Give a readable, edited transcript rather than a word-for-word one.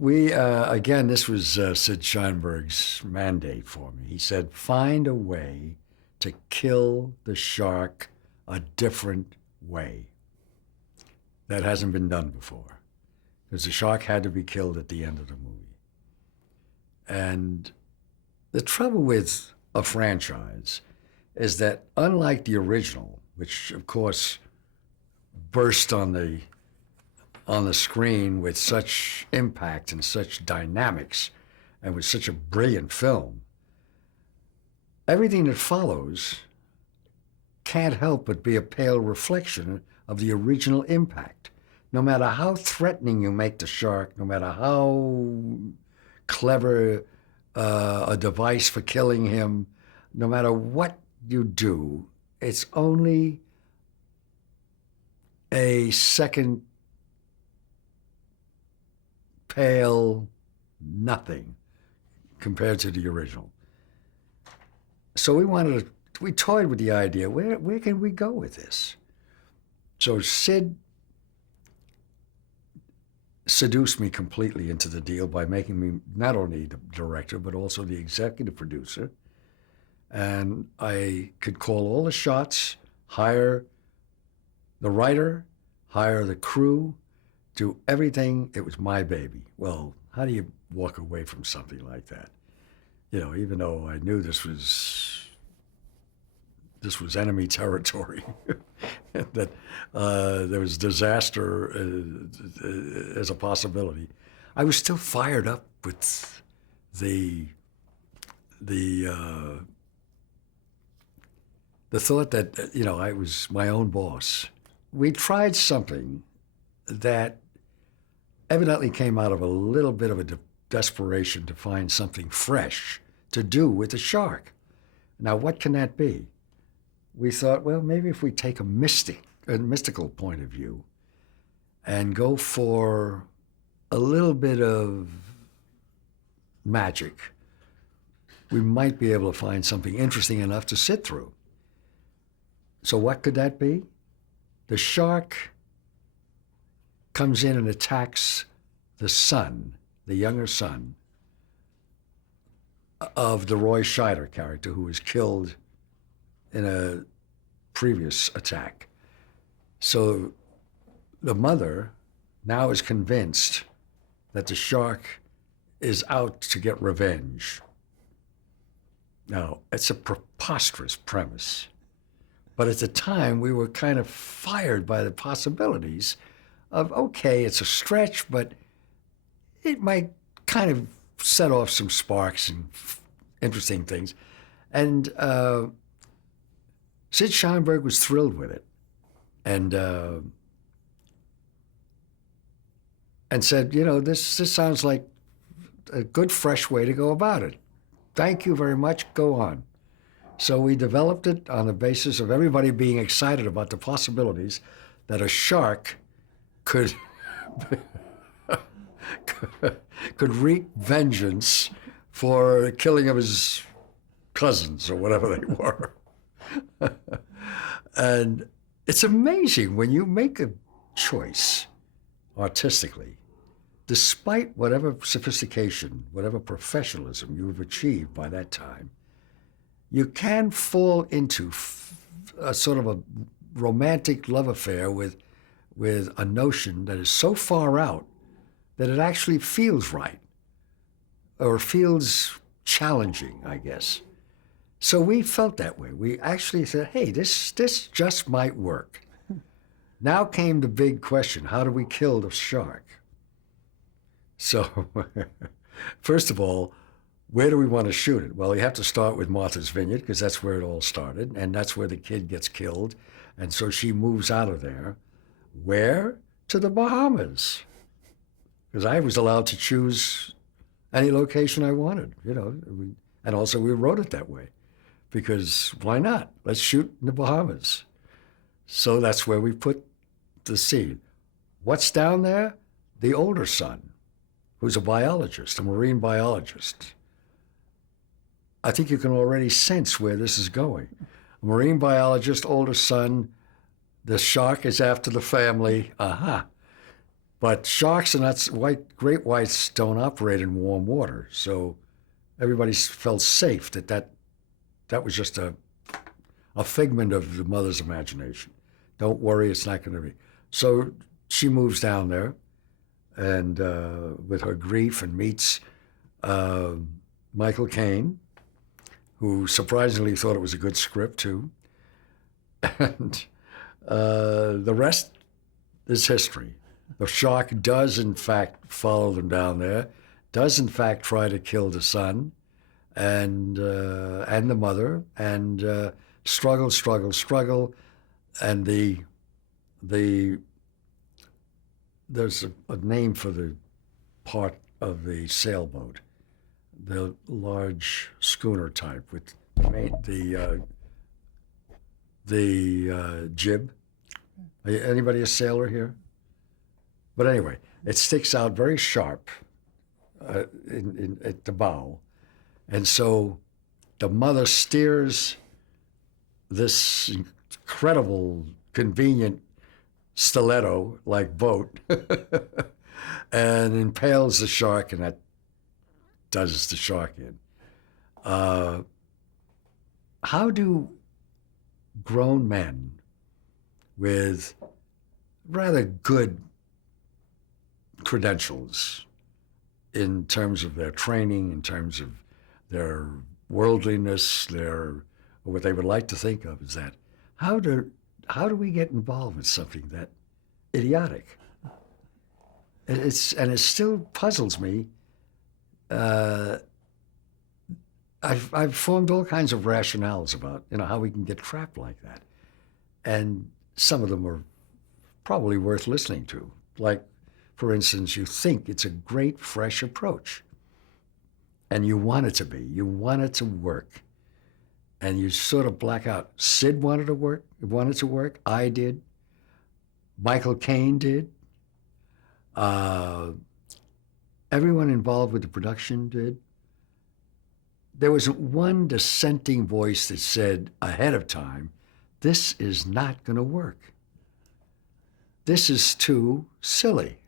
Again, this was Sid Sheinberg's mandate for me. He said, find a way to kill the shark a different way that hasn't been done before. Because the shark had to be killed at the end of the movie. And the trouble with a franchise is that unlike the original, which of course burst on the screen with such impact and such dynamics and with such a brilliant film, everything that follows can't help but be a pale reflection of the original impact. No matter how threatening you make the shark, no matter how clever a device for killing him, no matter what you do, it's only a second pale nothing compared to the original. So we toyed with the idea, where can we go with this? So Sid seduced me completely into the deal by making me not only the director, but also the executive producer. And I could call all the shots, hire the writer, hire the crew, do everything. It was my baby. Well, how do you walk away from something like that? You know, even though I knew this was enemy territory, that there was disaster as a possibility, I was still fired up with the thought that, you know, I was my own boss. We tried something that evidently came out of a little bit of a desperation to find something fresh to do with the shark. Now, what can that be? We thought, well, maybe if we take a mystical point of view and go for a little bit of magic, we might be able to find something interesting enough to sit through. So what could that be? The shark comes in and attacks the son, the younger son, of the Roy Scheider character who was killed in a previous attack. So the mother now is convinced that the shark is out to get revenge. Now, it's a preposterous premise, but at the time we were kind of fired by the possibilities of, okay, it's a stretch, but it might kind of set off some sparks and interesting things. And Sid Sheinberg was thrilled with it, and said, you know, this sounds like a good, fresh way to go about it. Thank you very much. Go on. So we developed it on the basis of everybody being excited about the possibilities that a shark could could wreak vengeance for the killing of his cousins or whatever they were. And it's amazing when you make a choice artistically, despite whatever sophistication, whatever professionalism you've achieved by that time, you can fall into a sort of a romantic love affair with a notion that is so far out that it actually feels right or feels challenging, I guess. So we felt that way. We actually said, hey, this just might work. Now came the big question, how do we kill the shark? So first of all, where do we want to shoot it? Well, you have to start with Martha's Vineyard because that's where it all started, and that's where the kid gets killed. And so she moves out of there. Where? To the Bahamas. Because I was allowed to choose any location I wanted, you know. And also we wrote it that way because why not? Let's shoot in the Bahamas. So that's where we put the scene. What's down there? The older son, who's a biologist, a marine biologist. I think you can already sense where this is going. A marine biologist, older son, the shark is after the family. Aha. But sharks and that's great whites don't operate in warm water, so everybody felt safe that was just a figment of the mother's imagination. Don't worry, it's not going to be. So she moves down there, and with her grief, and meets uh, Michael Caine, who surprisingly thought it was a good script too, and the rest is history. The shark does in fact follow them down there, does in fact try to kill the son, and the mother, and struggle, and the there's a name for the part of the sailboat, the large schooner type with the jib. Anybody a sailor here? But anyway, it sticks out very sharp at the bow, and so the mother steers this incredible, convenient stiletto-like boat and impales the shark, and that does the shark in. How do grown men with rather good credentials in terms of their training, in terms of their worldliness, what they would like to think of is that, how do we get involved with something that idiotic? It still puzzles me. I've formed all kinds of rationales about how we can get trapped like that, and some of them are probably worth listening to. Like, for instance, you think it's a great fresh approach, and you want it to be, you want it to work, and you sort of black out. Sid wanted to work. I did. Michael Caine did. Everyone involved with the production did. There was one dissenting voice that said ahead of time, this is not going to work. This is too silly.